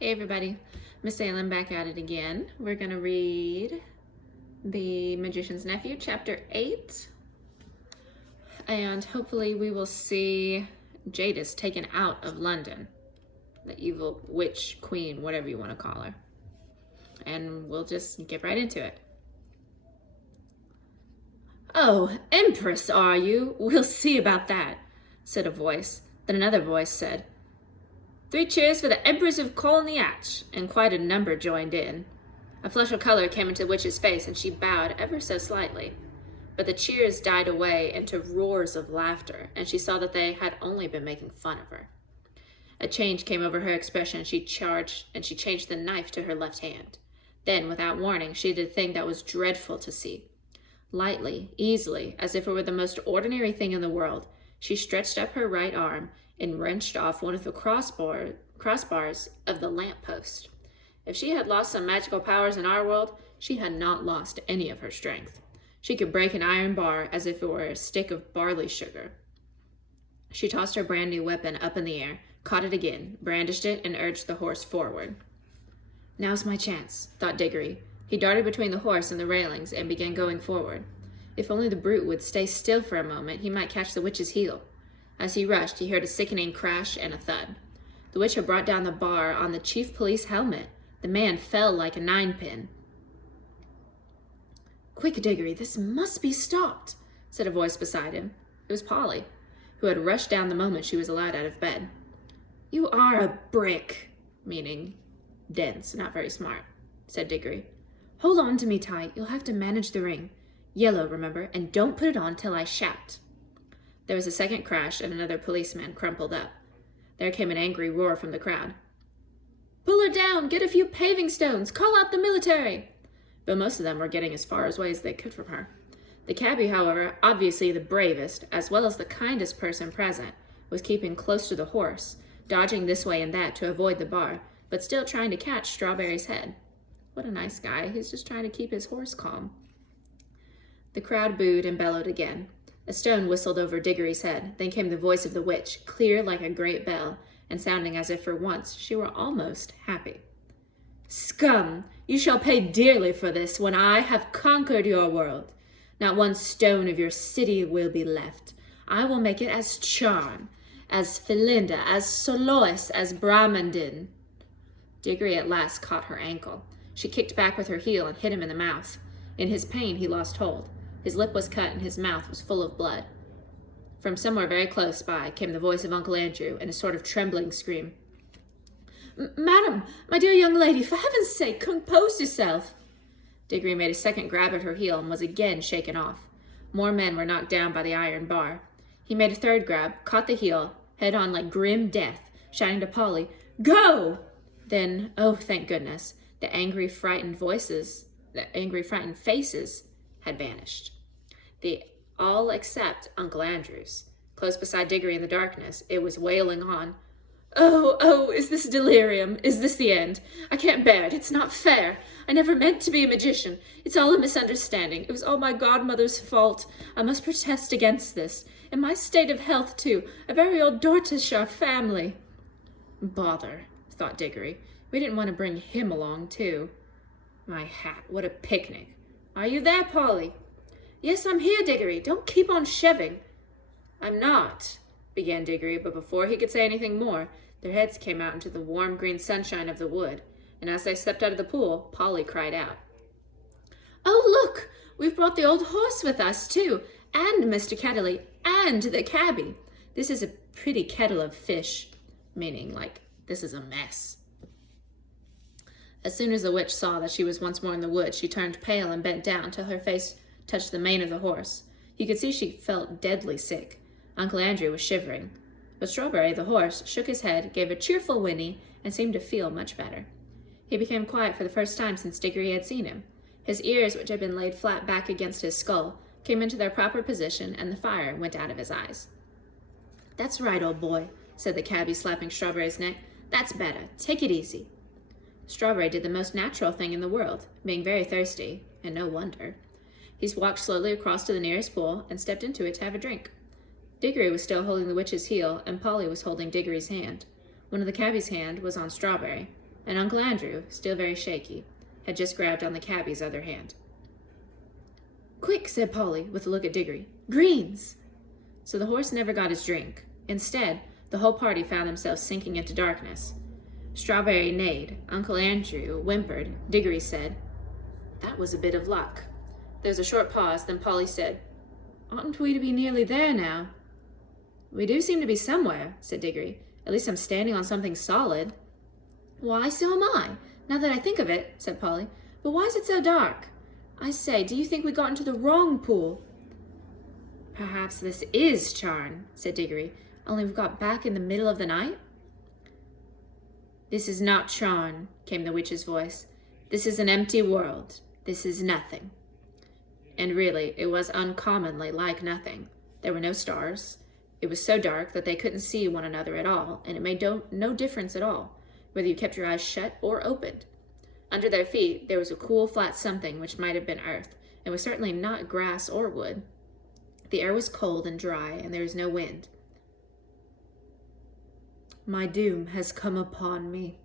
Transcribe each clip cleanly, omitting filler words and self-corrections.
Hey everybody, Miss Sandlin back at it again. We're going to read The Magician's Nephew, Chapter 8. And hopefully we will see Jadis taken out of London. The evil witch, queen, whatever you want to call her. And we'll just get right into it. "Oh, Empress, are you? We'll see about that," said a voice. Then another voice said, "3 cheers for the Empress of Colniach," and quite a number joined in. A flush of color came into the witch's face, and she bowed ever so slightly. But the cheers died away into roars of laughter, and she saw that they had only been making fun of her. A change came over her expression, and she changed the knife to her left hand. Then, without warning, she did a thing that was dreadful to see. Lightly, easily, as if it were the most ordinary thing in the world, she stretched up her right arm and wrenched off one of the crossbars of the lamppost. If she had lost some magical powers in our world, she had not lost any of her strength. She could break an iron bar as if it were a stick of barley sugar. She tossed her brand new weapon up in the air, caught it again, brandished it, and urged the horse forward. "Now's my chance," thought Digory. He darted between the horse and the railings and began going forward. If only the brute would stay still for a moment, he might catch the witch's heel. As he rushed, he heard a sickening crash and a thud. The witch had brought down the bar on the chief police helmet. The man fell like a 9-pin. "Quick, Digory, this must be stopped," said a voice beside him. It was Polly, who had rushed down the moment she was allowed out of bed. "You are a brick," meaning dense, not very smart, said Digory. "Hold on to me tight. You'll have to manage the ring. Yellow, remember, and don't put it on till I shout." There was a second crash, and another policeman crumpled up. There came an angry roar from the crowd. "Pull her down! Get a few paving stones! Call out the military!" But most of them were getting as far away as they could from her. The cabbie, however, obviously the bravest, as well as the kindest person present, was keeping close to the horse, dodging this way and that to avoid the bar, but still trying to catch Strawberry's head. What a nice guy. He's just trying to keep his horse calm. The crowd booed and bellowed again. A stone whistled over Digory's head. Then came the voice of the witch, clear like a great bell, and sounding as if for once she were almost happy. "Scum! You shall pay dearly for this when I have conquered your world. Not one stone of your city will be left. I will make it as charm, as Philinda, as Solois, as Bramandin." Digory at last caught her ankle. She kicked back with her heel and hit him in the mouth. In his pain, he lost hold. His lip was cut and his mouth was full of blood. From somewhere very close by came the voice of Uncle Andrew in a sort of trembling scream. "Madam, my dear young lady, for heaven's sake, compose yourself." Digory made a second grab at her heel and was again shaken off. More men were knocked down by the iron bar. He made a third grab, caught the heel, head on like grim death, shouting to Polly, "Go!" Then, oh, thank goodness, the angry, frightened faces had vanished. All except Uncle Andrew's. Close beside Digory in the darkness, it was wailing on. Oh, is this delirium? Is this the end? I can't bear it. It's not fair. I never meant to be a magician. It's all a misunderstanding. It was all my godmother's fault. I must protest against this. In my state of health, too. A very old Dorsetshire family." Bother, thought Digory. We didn't want to bring him along, too. My hat, what a picnic. "Are you there, Polly?" "Yes, I'm here, Digory. Don't keep on shoving." "I'm not," began Digory, but before he could say anything more, their heads came out into the warm green sunshine of the wood, and as they stepped out of the pool, Polly cried out, "Oh, look! We've brought the old horse with us, too, and Mr. Kettley, and the cabbie. This is a pretty kettle of fish," meaning, like, this is a mess. As soon as the witch saw that she was once more in the wood, she turned pale and bent down till her face touched the mane of the horse. You could see she felt deadly sick. Uncle Andrew was shivering. But Strawberry, the horse, shook his head, gave a cheerful whinny, and seemed to feel much better. He became quiet for the first time since Digory had seen him. His ears, which had been laid flat back against his skull, came into their proper position, and the fire went out of his eyes. "That's right, old boy," said the cabbie, slapping Strawberry's neck. "That's better. Take it easy." Strawberry did the most natural thing in the world, being very thirsty, and no wonder. He walked slowly across to the nearest pool and stepped into it to have a drink. Digory was still holding the witch's heel, and Polly was holding Digory's hand. One of the cabbie's hand was on Strawberry. and Uncle Andrew, still very shaky, had just grabbed on the cabbie's other hand. "Quick," said Polly, with a look at Digory. "Greens!" So the horse never got his drink. Instead, the whole party found themselves sinking into darkness. Strawberry neighed, Uncle Andrew whimpered, Digory said, "That was a bit of luck." There was a short pause, then Polly said, "Oughtn't we to be nearly there now?" "We do seem to be somewhere," said Digory. "At least I'm standing on something solid." "Why, so am I, now that I think of it," said Polly. "But why is it so dark? I say, do you think we got into the wrong pool?" "Perhaps this is Charn," said Digory, "only we've got back in the middle of the night." "This is not Charn," came the witch's voice. "This is an empty world. This is nothing." And really, it was uncommonly like nothing. There were no stars. It was so dark that they couldn't see one another at all, and it made no difference at all, whether you kept your eyes shut or opened. Under their feet, there was a cool, flat something which might have been earth, and was certainly not grass or wood. The air was cold and dry, and there was no wind. "My doom has come upon me,"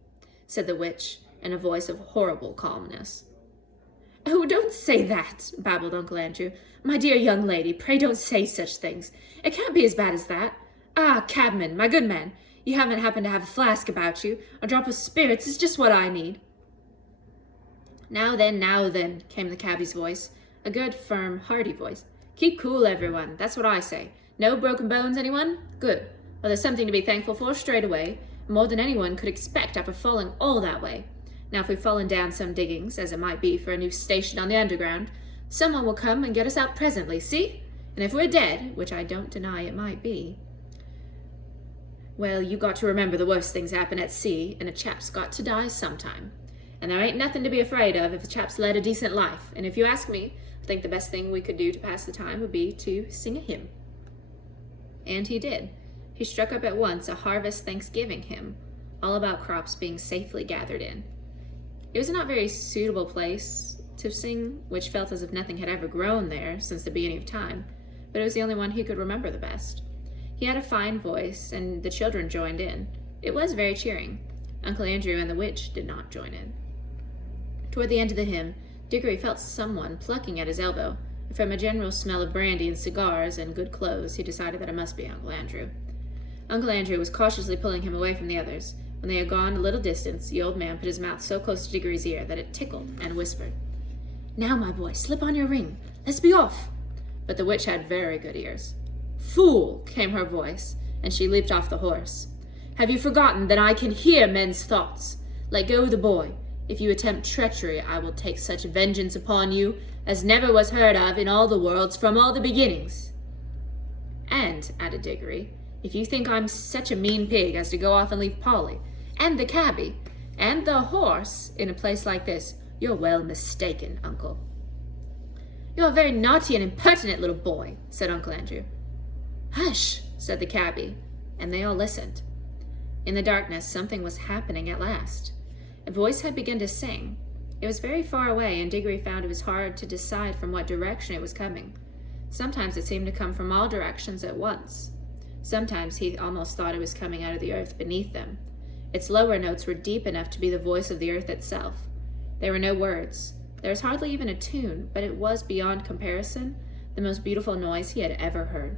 said the witch, in a voice of horrible calmness. "Oh, don't say that," babbled Uncle Andrew. "My dear young lady, pray don't say such things. It can't be as bad as that. Ah, cabman, my good man, you haven't happened to have a flask about you. A drop of spirits is just what I need." Now then," came the cabbie's voice, a good, firm, hearty voice. "Keep cool, everyone. That's what I say. No broken bones, anyone? Good. Well, there's something to be thankful for straight away, more than anyone could expect after falling all that way. Now, if we've fallen down some diggings, as it might be for a new station on the underground, someone will come and get us out presently, see? And if we're dead, which I don't deny it might be, well, you got to remember the worst things happen at sea, and a chap's got to die sometime. And there ain't nothing to be afraid of if a chap's led a decent life, and if you ask me, I think the best thing we could do to pass the time would be to sing a hymn." And he did. He struck up at once a harvest Thanksgiving hymn, all about crops being safely gathered in. It was a not very suitable place to sing, which felt as if nothing had ever grown there since the beginning of time, but it was the only one he could remember the best. He had a fine voice, and the children joined in. It was very cheering. Uncle Andrew and the witch did not join in. Toward the end of the hymn, Digory felt someone plucking at his elbow, and from a general smell of brandy and cigars and good clothes, he decided that it must be Uncle Andrew. Uncle Andrew was cautiously pulling him away from the others. When they had gone a little distance, the old man put his mouth so close to Digory's ear that it tickled, and whispered, "Now, my boy, slip on your ring. Let's be off." But the witch had very good ears. "Fool," came her voice, and she leaped off the horse. "Have you forgotten that I can hear men's thoughts? Let go of the boy. If you attempt treachery, I will take such vengeance upon you as never was heard of in all the worlds from all the beginnings." "And," added Digory, "if you think I'm such a mean pig as to go off and leave Polly, and the cabbie, and the horse in a place like this, you're well mistaken, Uncle." "You're a very naughty and impertinent little boy," said Uncle Andrew. "Hush," said the cabbie, and they all listened. In the darkness, something was happening at last. A voice had begun to sing. It was very far away, and Digory found it was hard to decide from what direction it was coming. Sometimes it seemed to come from all directions at once. Sometimes he almost thought it was coming out of the earth beneath them. Its lower notes were deep enough to be the voice of the earth itself. There were no words. There was hardly even a tune, but it was, beyond comparison, the most beautiful noise he had ever heard.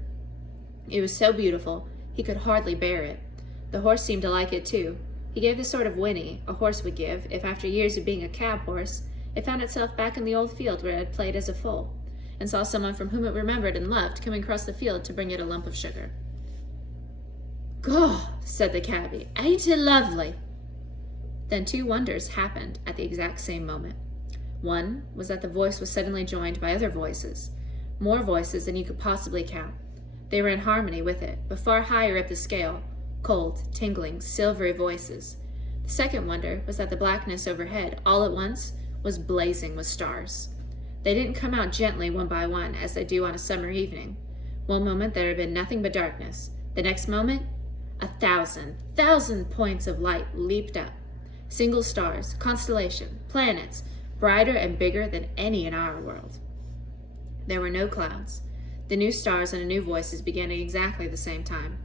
It was so beautiful, he could hardly bear it. The horse seemed to like it too. He gave the sort of whinny a horse would give if, after years of being a cab horse, it found itself back in the old field where it had played as a foal, and saw someone from whom it remembered and loved coming across the field to bring it a lump of sugar. "God," said the cabbie, "ain't it lovely?" Then two wonders happened at the exact same moment. One was that the voice was suddenly joined by other voices, more voices than you could possibly count. They were in harmony with it, but far higher up the scale, cold, tingling, silvery voices. The second wonder was that the blackness overhead, all at once, was blazing with stars. They didn't come out gently one by one, as they do on a summer evening. One moment there had been nothing but darkness. The next moment, 1,000 points of light leaped up. Single stars, constellation, planets, brighter and bigger than any in our world. There were no clouds. The new stars and the new voices began at exactly the same time.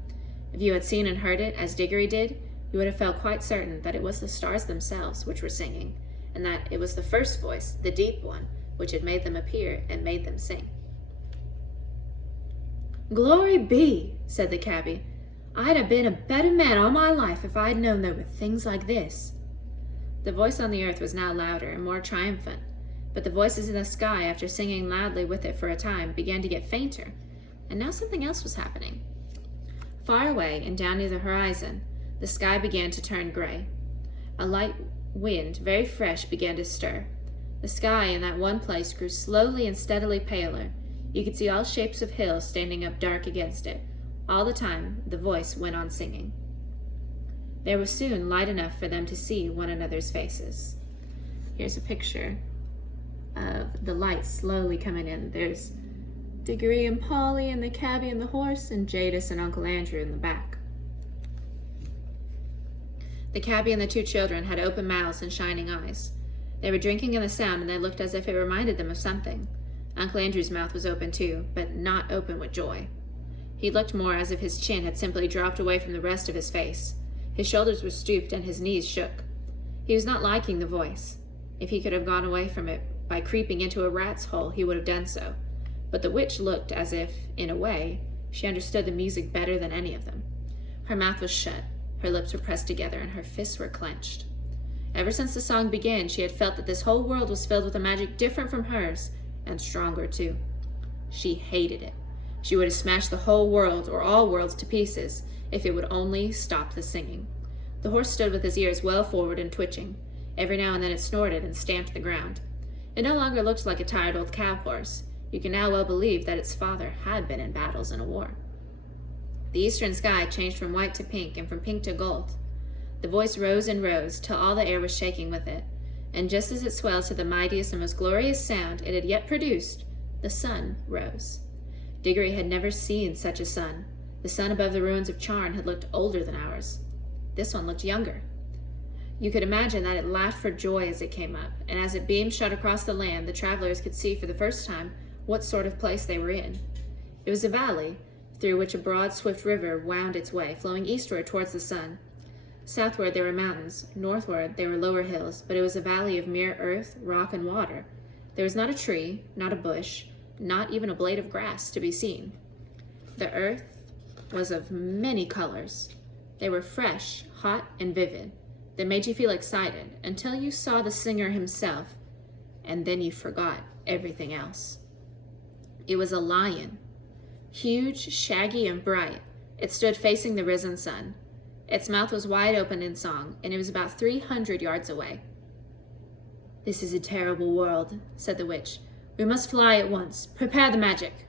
If you had seen and heard it, as Digory did, you would have felt quite certain that it was the stars themselves which were singing, and that it was the first voice, the deep one, which had made them appear and made them sing. "Glory be," said the cabby. "I'd have been a better man all my life if I'd known there were things like this." The voice on the earth was now louder and more triumphant, but the voices in the sky, after singing loudly with it for a time, began to get fainter, and now something else was happening. Far away and down near the horizon, the sky began to turn gray. A light wind, very fresh, began to stir. The sky in that one place grew slowly and steadily paler. You could see all shapes of hills standing up dark against it. All the time, the voice went on singing. There was soon light enough for them to see one another's faces. Here's a picture of the light slowly coming in. There's Digory and Polly and the cabby and the horse, and Jadis and Uncle Andrew in the back. The cabby and the two children had open mouths and shining eyes. They were drinking in the sound, and they looked as if it reminded them of something. Uncle Andrew's mouth was open too, but not open with joy. He looked more as if his chin had simply dropped away from the rest of his face. His shoulders were stooped and his knees shook. He was not liking the voice. If he could have gone away from it by creeping into a rat's hole, he would have done so. But the witch looked as if, in a way, she understood the music better than any of them. Her mouth was shut, her lips were pressed together, and her fists were clenched. Ever since the song began, she had felt that this whole world was filled with a magic different from hers, and stronger too. She hated it. She would have smashed the whole world, or all worlds, to pieces, if it would only stop the singing. The horse stood with his ears well forward and twitching. Every now and then it snorted and stamped the ground. It no longer looked like a tired old cow horse. You can now well believe that its father had been in battles in a war. The eastern sky changed from white to pink, and from pink to gold. The voice rose and rose, till all the air was shaking with it, and just as it swelled to the mightiest and most glorious sound it had yet produced, the sun rose. Digory had never seen such a sun. The sun above the ruins of Charn had looked older than ours. This one looked younger. You could imagine that it laughed for joy as it came up, and as it beamed shot across the land, the travelers could see for the first time what sort of place they were in. It was a valley, through which a broad, swift river wound its way, flowing eastward towards the sun. Southward there were mountains, northward there were lower hills, but it was a valley of mere earth, rock, and water. There was not a tree, not a bush, not even a blade of grass to be seen. The earth was of many colors. They were fresh, hot, and vivid. They made you feel excited until you saw the singer himself, and then you forgot everything else. It was a lion, huge, shaggy, and bright. It stood facing the risen sun. Its mouth was wide open in song, and it was about 300 yards away. "This is a terrible world," said the witch. "We must fly at once. Prepare the magic."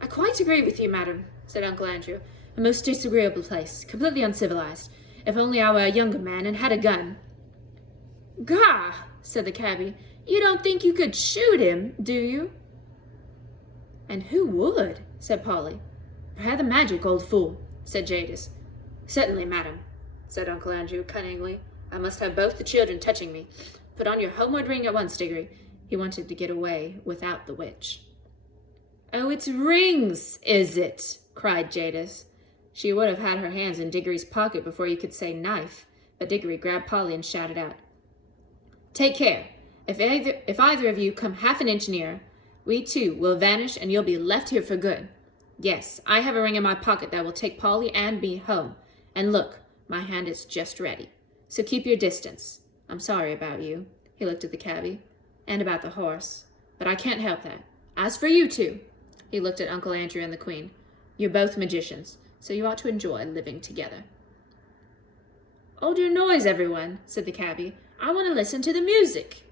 "I quite agree with you, madam," said Uncle Andrew. "A most disagreeable place, completely uncivilized. If only I were a younger man and had a gun." "Gah!" said the cabby. "You don't think you could shoot him, do you?" "And who would?" said Polly. "Prepare the magic, old fool," said Jadis. "Certainly, madam," said Uncle Andrew cunningly. "I must have both the children touching me. Put on your homeward ring at once, Digory." He wanted to get away without the witch. "Oh, it's rings, is it?" cried Jadis. She would have had her hands in Digory's pocket before you could say knife, but Digory grabbed Polly and shouted out, "Take care. If either of you come half an inch nearer, we too will vanish and you'll be left here for good. Yes, I have a ring in my pocket that will take Polly and me home. And look, my hand is just ready. So keep your distance. I'm sorry about you," he looked at the cabby, "and about the horse, but I can't help that. As for you two," he looked at Uncle Andrew and the Queen, "you're both magicians, so you ought to enjoy living together." "Hold your noise, everyone," said the cabby. "I want to listen to the music."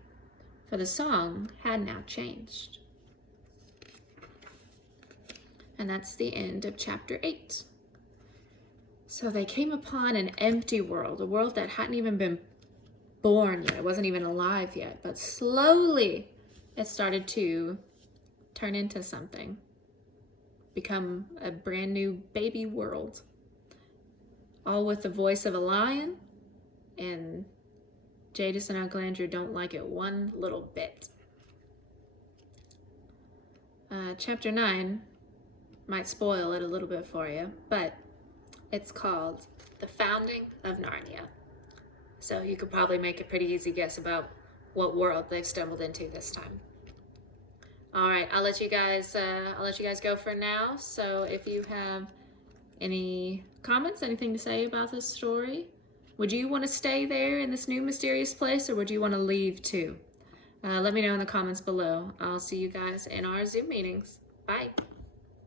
For the song had now changed. And that's the end of chapter 8. So they came upon an empty world, a world that hadn't even been born yet. It wasn't even alive yet, but slowly it started to turn into something, become a brand new baby world, all with the voice of a lion, and Jadis and Uncle Andrew don't like it one little bit. Chapter 9 might spoil it a little bit for you, but It's called The Founding of Narnia. So you could probably make a pretty easy guess about what world they've stumbled into this time. All right, I'll let you guys go for now. So if you have any comments, anything to say about this story, would you want to stay there in this new mysterious place, or would you want to leave too? Let me know in the comments below. I'll see you guys in our Zoom meetings. Bye.